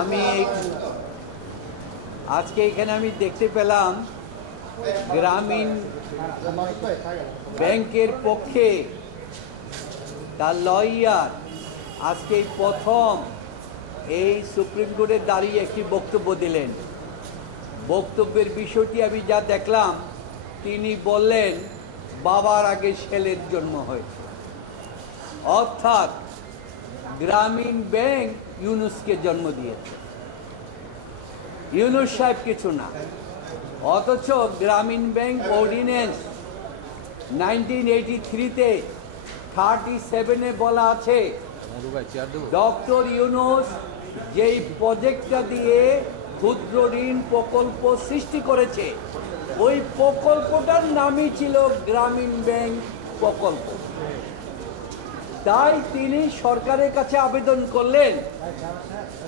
আমি আজকে এখানে আমি দেখতে পেলাম গ্রামীণ ব্যাংকের পক্ষে তার লয়ার আজকে প্রথম এই সুপ্রিম কোর্টে দাঁড়িয়ে একটি বক্তব্য দিলেন। বক্তব্যের বিষয়টি আমি যা দেখলাম, তিনি বললেন বাবার আগে ছেলের জন্ম হয়েছে, অর্থাৎ গ্রামীণ ব্যাংক ইউনুসকে জন্ম দিয়েছে। ইউনুস সাহেব কিছু না, অথচ গ্রামীণ ব্যাংক অর্ডিন্যান্স 1983-তে 37-এ বলা আছে ডক্টর ইউনুস যেই প্রজেক্টটা দিয়ে ক্ষুদ্র ঋণ প্রকল্প সৃষ্টি করেছে, ওই প্রকল্পটার নামই ছিল গ্রামীণ ব্যাংক প্রকল্প। তাই তিনি সরকারের কাছে আবেদন করলেন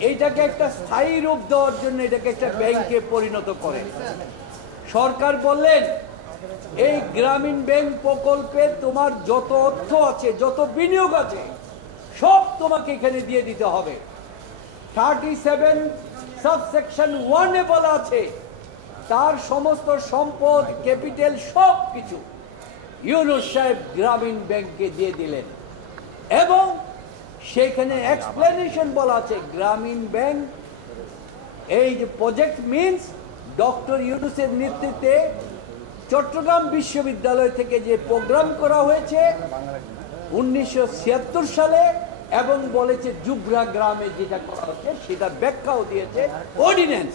এইটাকে একটা স্থায়ী রূপ দেওয়ার জন্য, এটাকে একটা ব্যাংকে পরিণত করে। সরকার বললেন এই গ্রামীণ ব্যাংক প্রকল্পে তোমার যত অর্থ আছে, যত বিনিয়োগ আছে, সব তোমাকে এখানে দিয়ে দিতে হবে। 37 সাবসেকশন 1-এ বলা আছে তার সমস্ত সম্পদ, ক্যাপিটাল, সব কিছু ইউনুস সাহেব গ্রামীণ ব্যাংককে দিয়ে দিলেন। এবং সেখানে এক্সপ্লেনেশন বলা আছে গ্রামীণ ব্যাংক এই যে প্রজেক্ট মিনস ডক্টর ইউনুসের নেতৃত্বে চট্টগ্রাম বিশ্ববিদ্যালয় থেকে যে প্রোগ্রাম করা হয়েছে 1976 সালে, এবং বলেছে জুবরা গ্রামে যেটা করা হচ্ছে সেটা ব্যাখ্যাও দিয়েছে অর্ডিন্যান্স,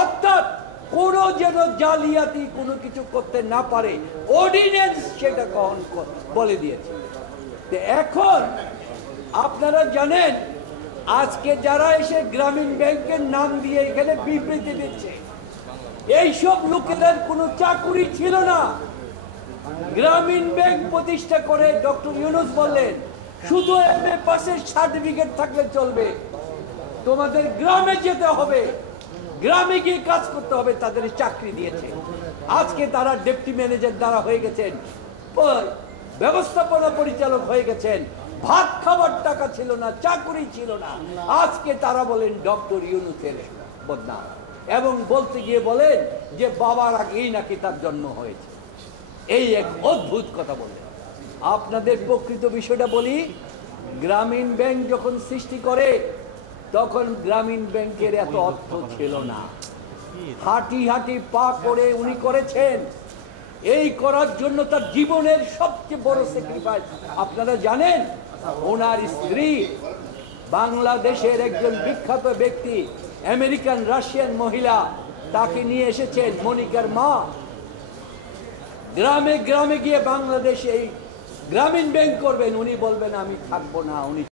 অর্থাৎ কোনো যেন জালিয়াতি কোনো কিছু করতে না পারে, অর্ডিন্যান্স সেটা গ্রহণ বলে দিয়েছে। এখন আপনারা জানেন আজকে যারা এসে গ্রামীণ ব্যাংকের নাম দিয়ে এখানে বিবৃতি দিচ্ছে, এইসব লোকেদের কোনো চাকুরি ছিল না। গ্রামীণ ব্যাংক প্রতিষ্ঠা করে ডক্টর ইউনুস বললেন শুধু এমএ পাসের সার্টিফিকেট থাকলে চলবে, তোমাদের গ্রামে যেতে হবে, গ্রামে গিয়ে কাজ করতে হবে। তাদের চাকরি দিয়েছে। আজকে তারা ডেপুটি ম্যানেজার দ্বারা হয়ে গেছেন, ব্যবস্থাপনা পরিচালক হয়ে গেছেন। ভাত খাবার টাকা ছিল না, চাকরি ছিল না, আজকে তারা বলেন ডক্টর ইউনুসের বদনাম, এবং বলতে গিয়ে বলেন যে বাবার আগেই নাকি তার জন্ম হয়েছে। এই এক অদ্ভুত কথা বললেন। আপনাদের প্রকৃত বিষয়টা বলি, গ্রামীণ ব্যাংক যখন সৃষ্টি করে তখন গ্রামীণ ব্যাংকের এত অর্থ ছিল না। হাঁটি হাঁটি পা করে উনি করেছেন। এই করার জন্য তার জীবনের সবচেয়ে বড় স্যাক্রিফাইস আপনারা জানেন, ওনার স্ত্রী বাংলাদেশের একজন বিখ্যাত ব্যক্তি, আমেরিকান রাশিয়ান মহিলা, তাকে নিয়ে এসেছেন মনিকার মা। গ্রামে গ্রামে গিয়ে বাংলাদেশে এই গ্রামীণ ব্যাংক করবেন, উনি বলবেন আমি থাকবো না, উনি